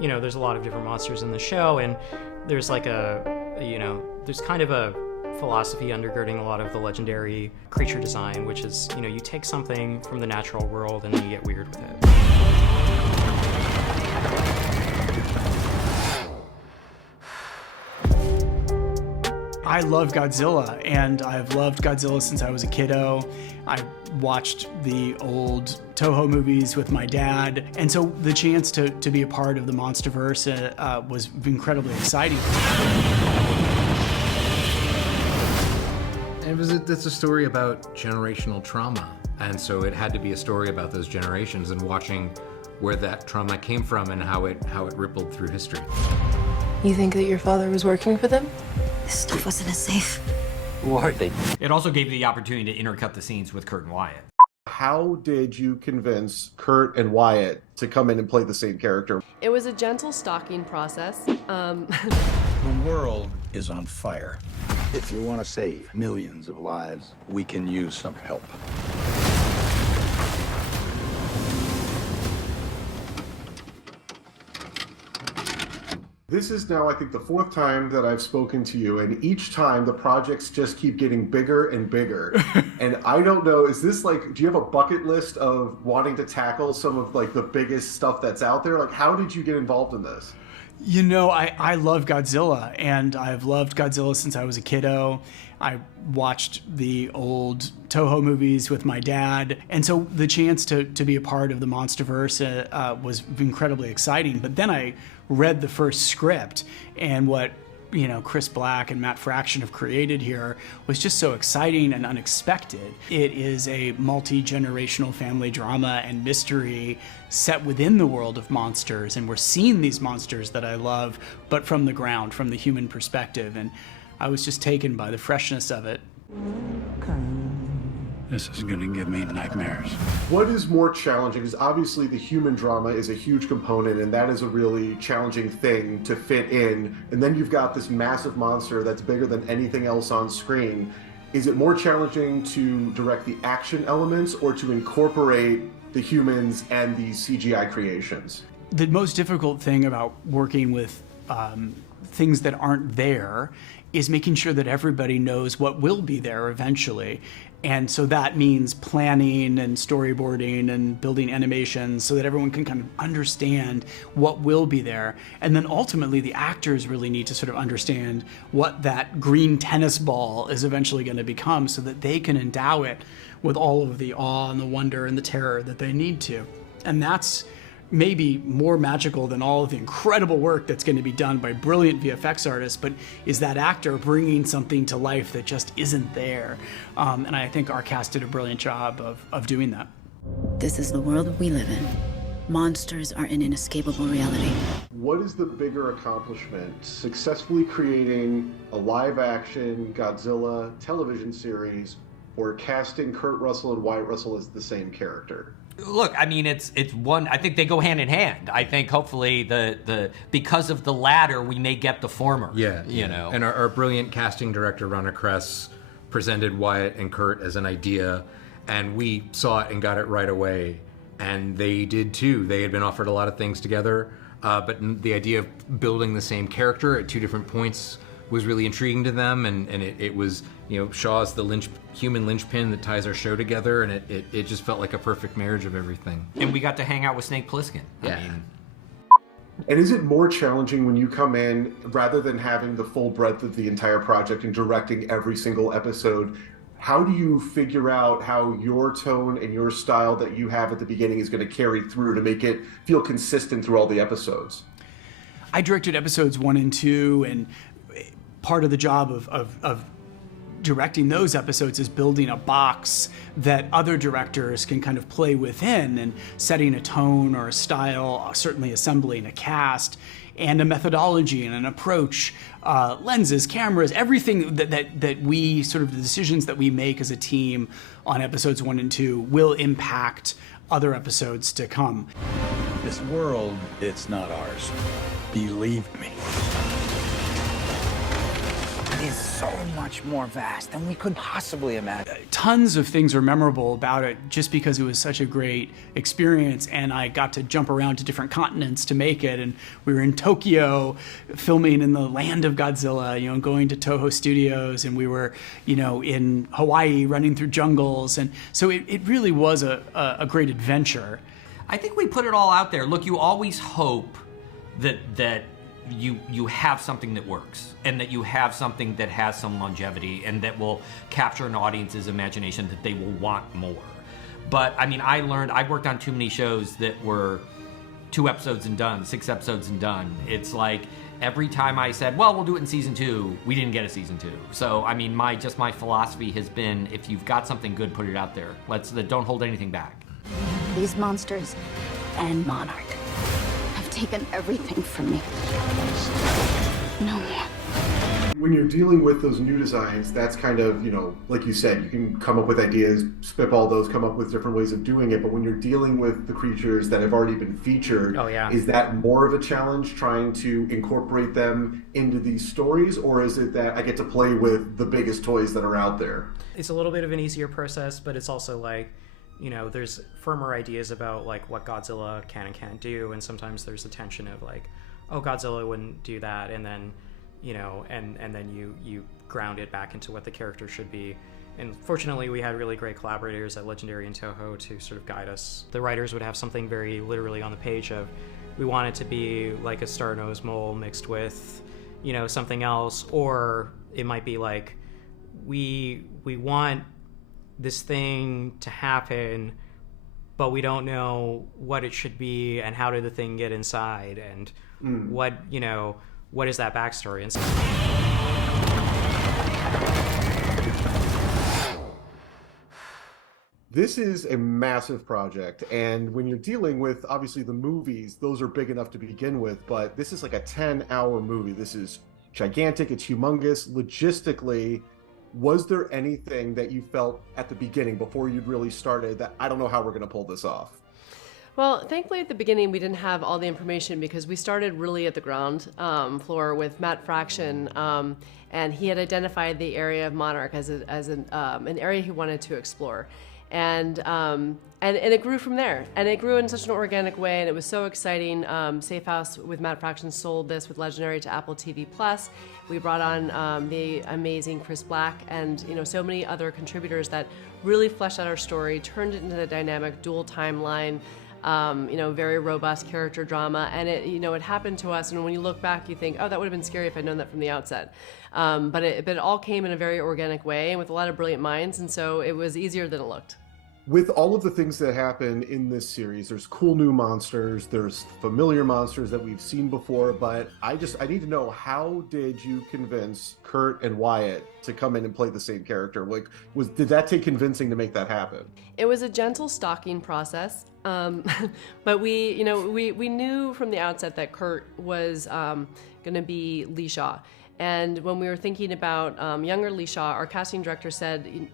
You know, there's a lot of different monsters in the show, and there's like there's kind of a philosophy undergirding a lot of the legendary creature design, which is, you take something from the natural world and then you get weird with it. I love Godzilla, and I've loved Godzilla since I was a kiddo. I watched the old Toho movies with my dad, and so the chance to be a part of the Monsterverse was incredibly exciting. It's a story about generational trauma, and so it had to be a story about those generations and watching where that trauma came from and how it rippled through history. You think that your father was working for them? This stuff wasn't as safe. Hardly. It also gave you the opportunity to intercut the scenes with Kurt and Wyatt. How did you convince Kurt and Wyatt to come in and play the same character? It was a gentle stalking process. The world is on fire. If you want to save millions of lives, we can use some help. This is now, I think, the fourth time that I've spoken to you, and each time the projects just keep getting bigger and bigger. And I don't know, is this like, do you have a bucket list of wanting to tackle some of like the biggest stuff that's out there? Like, how did you get involved in this? You know, I love Godzilla, and I've loved Godzilla since I was a kiddo. I watched the old Toho movies with my dad, and so the chance to be a part of the Monsterverse was incredibly exciting. But then I read the first script, and what Chris Black and Matt Fraction have created here was just so exciting and unexpected. It is a multi-generational family drama and mystery set within the world of monsters, and we're seeing these monsters that I love, but from the ground, from the human perspective, and I was just taken by the freshness of it. This is gonna give me nightmares. What is more challenging? Because obviously the human drama is a huge component, and that is a really challenging thing to fit in. And then you've got this massive monster that's bigger than anything else on screen. Is it more challenging to direct the action elements or to incorporate the humans and the CGI creations? The most difficult thing about working with things that aren't there is making sure that everybody knows what will be there eventually. And so that means planning and storyboarding and building animations so that everyone can kind of understand what will be there. And then ultimately the actors really need to sort of understand what that green tennis ball is eventually going to become so that they can endow it with all of the awe and the wonder and the terror that they need to. And that's maybe more magical than all of the incredible work that's going to be done by brilliant VFX artists, but is that actor bringing something to life that just isn't there. And I think our cast did a brilliant job of doing that. This is the world we live in. Monsters are an inescapable reality. What is the bigger accomplishment? Successfully creating a live-action Godzilla television series or casting Kurt Russell and Wyatt Russell as the same character? Look, I mean, it's one. I think they go hand in hand. I think hopefully the because of the latter, we may get the former. Yeah, you know. And our brilliant casting director, Rana Kress, presented Wyatt and Kurt as an idea, and we saw it and got it right away. And they did too. They had been offered a lot of things together, but the idea of building the same character at two different points was really intriguing to them, and it was, Shaw's the human linchpin that ties our show together, and it just felt like a perfect marriage of everything. And we got to hang out with Snake Plissken. Yeah. I mean, and is it more challenging when you come in, rather than having the full breadth of the entire project and directing every single episode, how do you figure out how your tone and your style that you have at the beginning is going to carry through to make it feel consistent through all the episodes? I directed episodes 1 and 2, and part of the job of directing those episodes is building a box that other directors can kind of play within and setting a tone or a style, certainly assembling a cast and a methodology and an approach, lenses, cameras, everything that we sort of, the decisions that we make as a team on episodes 1 and 2 will impact other episodes to come. This world, it's not ours. Believe me. is so much more vast than we could possibly imagine. Tons of things are memorable about it just because it was such a great experience, and I got to jump around to different continents to make it. And we were in Tokyo filming in the land of Godzilla, going to Toho Studios, and we were, in Hawaii running through jungles. And so it really was a great adventure. I think we put it all out there. Look, you always hope that you have something that works, and that you have something that has some longevity and that will capture an audience's imagination, that they will want more. But I mean, I worked on too many shows that were 2 episodes and done, 6 episodes and done. It's like every time I said, well, we'll do it in season 2, we didn't get a season 2. So I mean, my philosophy has been, if you've got something good, put it out there. Don't hold anything back. These monsters and Monarch have taken everything from me. No more. When you're dealing with those new designs, that's kind of, like you said, you can come up with ideas, spitball those, come up with different ways of doing it. But when you're dealing with the creatures that have already been featured, is that more of a challenge trying to incorporate them into these stories? Or is it that I get to play with the biggest toys that are out there? It's a little bit of an easier process, but it's also like, there's firmer ideas about like what Godzilla can and can't do, and sometimes there's the tension of like, oh, Godzilla wouldn't do that, and then and then you ground it back into what the character should be. And fortunately, we had really great collaborators at Legendary and Toho to sort of guide us. The writers would have something very literally on the page of, we want it to be like a star-nosed mole mixed with something else, or it might be like, we want this thing to happen, but we don't know what it should be, and how did the thing get inside, and what is that backstory? And so this is a massive project, and when you're dealing with, obviously, the movies, those are big enough to begin with, but this is like a 10-hour movie. This is gigantic, it's humongous. Logistically, was there anything that you felt at the beginning, before you'd really started, that I don't know how we're going to pull this off? Well, thankfully at the beginning we didn't have all the information, because we started really at the ground floor with Matt Shakman, and he had identified the area of Monarch as an area he wanted to explore. And it grew from there, and it grew in such an organic way, and it was so exciting. Safe House with Matt Fraction sold this with Legendary to Apple TV+. We brought on the amazing Chris Black and so many other contributors that really fleshed out our story, turned it into the dynamic dual timeline, very robust character drama, and it happened to us. And when you look back, you think, oh, that would have been scary if I'd known that from the outset. But it all came in a very organic way and with a lot of brilliant minds, and so it was easier than it looked. With all of the things that happen in this series, there's cool new monsters, there's familiar monsters that we've seen before, but I need to know, how did you convince Kurt and Wyatt to come in and play the same character? Like, did that take convincing to make that happen? It was a gentle stalking process, but we knew from the outset that Kurt was going to be Lee Shaw. And when we were thinking about younger Lee Shaw, our casting director said,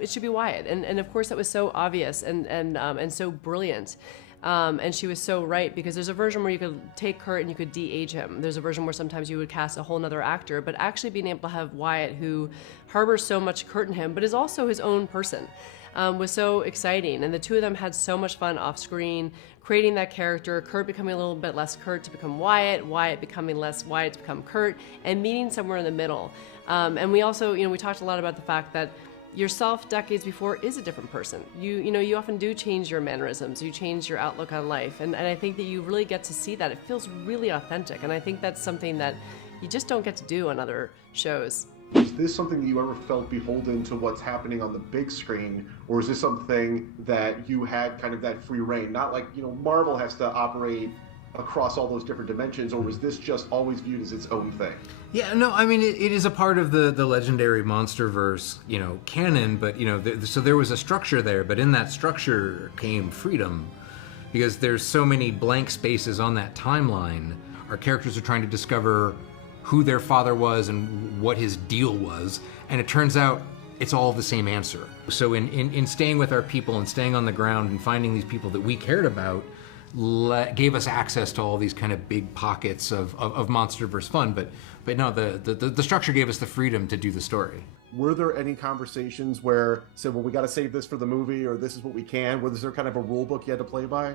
it should be Wyatt, and of course that was so obvious and so brilliant, and she was so right, because there's a version where you could take Kurt and you could de-age him. There's a version where sometimes you would cast a whole nother actor, but actually being able to have Wyatt, who harbors so much Kurt in him, but is also his own person, was so exciting. And the two of them had so much fun off screen, creating that character, Kurt becoming a little bit less Kurt to become Wyatt, Wyatt becoming less Wyatt to become Kurt, and meeting somewhere in the middle. And we also, we talked a lot about the fact that yourself decades before is a different person. You often do change your mannerisms, you change your outlook on life, and I think that you really get to see that. It feels really authentic, and I think that's something that you just don't get to do on other shows. Is this something that you ever felt beholden to what's happening on the big screen, or is this something that you had kind of that free reign? Not like, Marvel has to operate across all those different dimensions, or was this just always viewed as its own thing? Yeah, no, I mean, it is a part of the legendary Monsterverse, canon, but, so there was a structure there, but in that structure came freedom, because there's so many blank spaces on that timeline. Our characters are trying to discover who their father was and what his deal was, and it turns out it's all the same answer. So in staying with our people and staying on the ground and finding these people that we cared about, gave us access to all these kind of big pockets of Monsterverse fun, but no, the structure gave us the freedom to do the story. Were there any conversations where said, well, we got to save this for the movie, or this is what we can? Was there kind of a rule book you had to play by?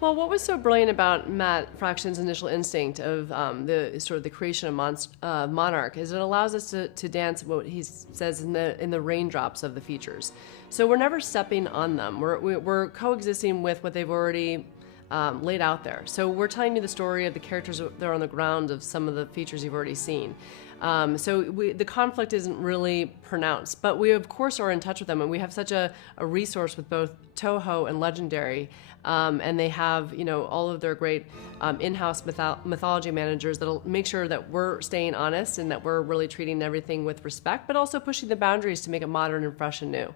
Well, what was so brilliant about Matt Fraction's initial instinct of the creation of Monarch is it allows us to dance what he says in the raindrops of the features. So we're never stepping on them. We're coexisting with what they've already laid out there. So we're telling you the story of the characters that are on the ground of some of the features you've already seen. The conflict isn't really pronounced, but we of course are in touch with them, and we have such a resource with both Toho and Legendary, and they have all of their great in-house mythology managers that'll make sure that we're staying honest and that we're really treating everything with respect, but also pushing the boundaries to make it modern and fresh and new.